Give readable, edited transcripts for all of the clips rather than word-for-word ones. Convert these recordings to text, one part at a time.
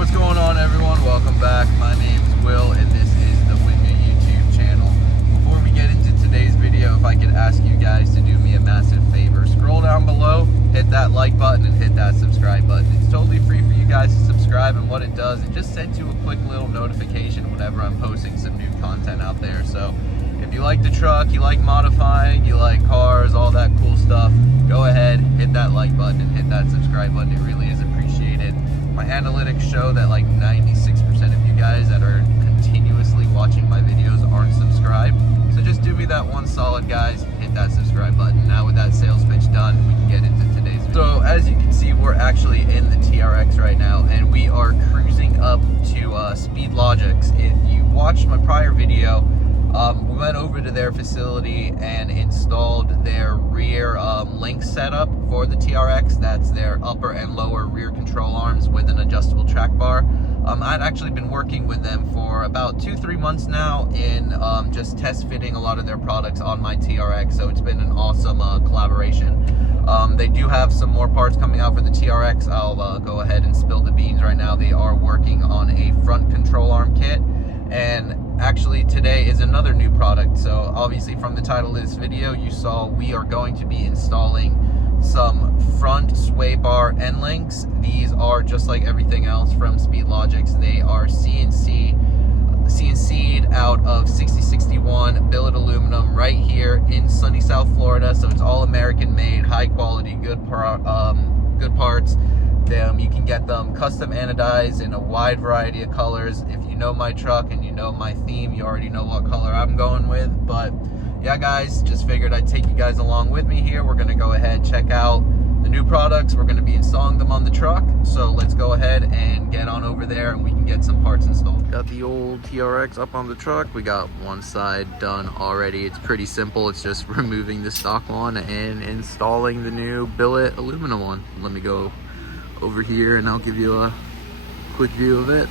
what's going on, everyone? Welcome back. My name's Will, and this is the Winga YouTube channel. Before we get into today's video, if I could ask you guys to do me a massive favor, scroll down below, hit that like button, and hit that subscribe button. It's totally free for you guys to subscribe, and what it does, it just sends you a quick little notification whenever I'm posting some new content out there. So if you like the truck, you like modifying, you like cars, all that cool stuff, go ahead, hit that like button, and hit that subscribe button. It really is appreciated. My analytics show that like 96% of you guys that are continuously watching my videos aren't subscribed. So just do me that one solid, guys. Hit that subscribe button. Now with that sales pitch done, we can get into today's video. So as you can see, we're actually in the TRX right now, and we are cruising up to Speedlogix. If you watched my prior video, we went over to their facility and installed their rear link setup for the TRX. That's their upper and lower rear control arms with an adjustable track bar. I'd actually been working with them for about 2-3 months now in just test fitting a lot of their products on my TRX, so it's been an awesome collaboration. They do have some more parts coming out for the TRX. I'll go ahead and spill the beans right now. They are working on a front control arm kit, and actually today is another new product. So obviously from the title of this video, you saw we are going to be installing some front sway bar end links. These are just like everything else from Speedlogix. They are CNC'd out of 6061 billet aluminum right here in sunny South Florida. So it's all American made, high quality, good parts. You can get them custom anodized in a wide variety of colors. If you know my truck and you know my theme, you already know what color I'm going with. But yeah, guys, just figured I'd take you guys along with me here. We're gonna go ahead, check out the new products. We're gonna be installing them on the truck. So let's go ahead and get on over there and we can get some parts installed. Got the old TRX up on the truck. We got one side done already. It's pretty simple. It's just removing the stock one and installing the new billet aluminum one. Let me go over here and I'll give you a quick view of it.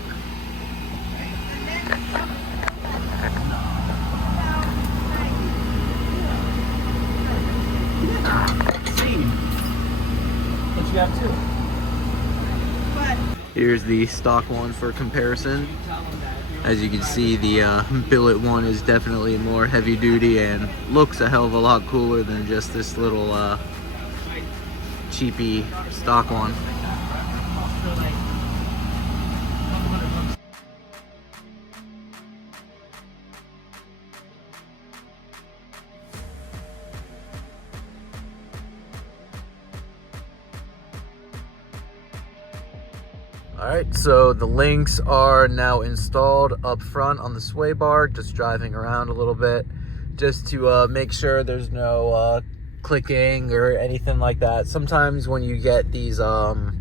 Here's the stock one for comparison. As you can see, the billet one is definitely more heavy duty and looks a hell of a lot cooler than just this little cheapy stock one. Alright, so the links are now installed up front on the sway bar. Just driving around a little bit just to make sure there's no clicking or anything like that. Sometimes when you get these end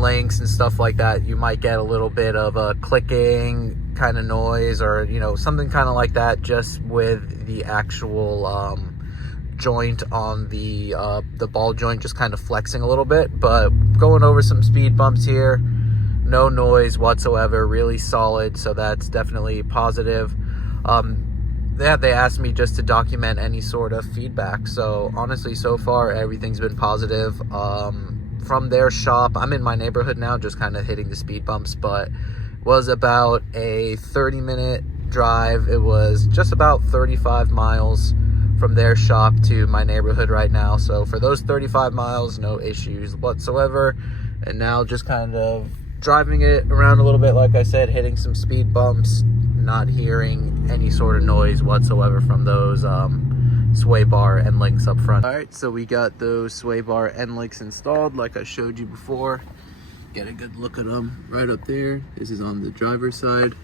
links and stuff like that, you might get a little bit of a clicking kind of noise, or something kind of like that, just with the actual joint on the ball joint just kind of flexing a little bit. But going over some speed bumps here, no noise whatsoever, really solid, so that's definitely positive. They asked me just to document any sort of feedback, so honestly so far everything's been positive. From their shop, I'm in my neighborhood now, just kind of hitting the speed bumps, but was about a 30-minute drive. It was just about 35 miles from their shop to my neighborhood right now. So for those 35 miles, no issues whatsoever. And now just kind of driving it around a little bit, like I said, hitting some speed bumps, not hearing any sort of noise whatsoever from those sway bar end links up front. All right, so we got those sway bar end links installed like I showed you before. Get a good look at them right up there. This is on the driver's side.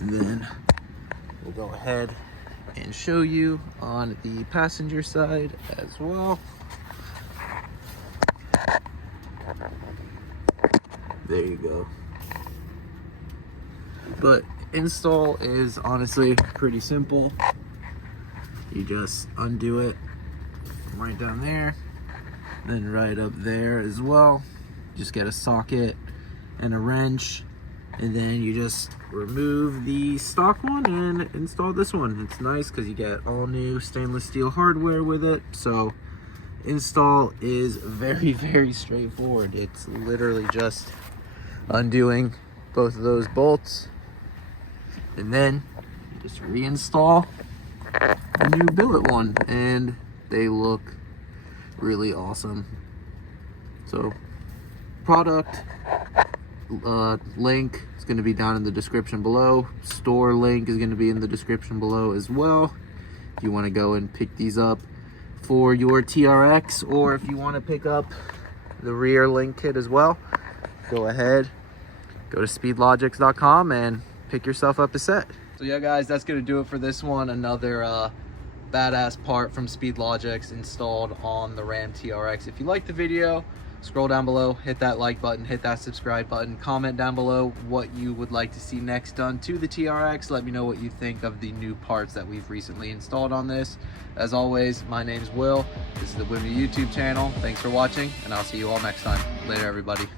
And then we'll go ahead and show you on the passenger side as well. There you go. But install is honestly pretty simple. You just undo it from right down there, then right up there as well. Just get a socket and a wrench, and then you just remove the stock one and install this one. It's nice because you get all new stainless steel hardware with it, so Install is very straightforward. It's literally just undoing both of those bolts and then just reinstall a new billet one, and they look really awesome. So product link is going to be down in the description below. Store link is going to be in the description below as well, if you want to go and pick these up for your TRX, or if you want to pick up the rear link kit as well, go ahead, go to speedlogix.com and pick yourself up a set. So yeah guys, that's gonna do it for this one. Another badass part from Speedlogix installed on the Ram TRX. If you liked the video, scroll down below, hit that like button, hit that subscribe button, comment down below what you would like to see next done to the TRX. Let me know what you think of the new parts that we've recently installed on this. As always, my name's Will. This is the Wimmy YouTube channel. Thanks for watching, and I'll see you all next time. Later, everybody.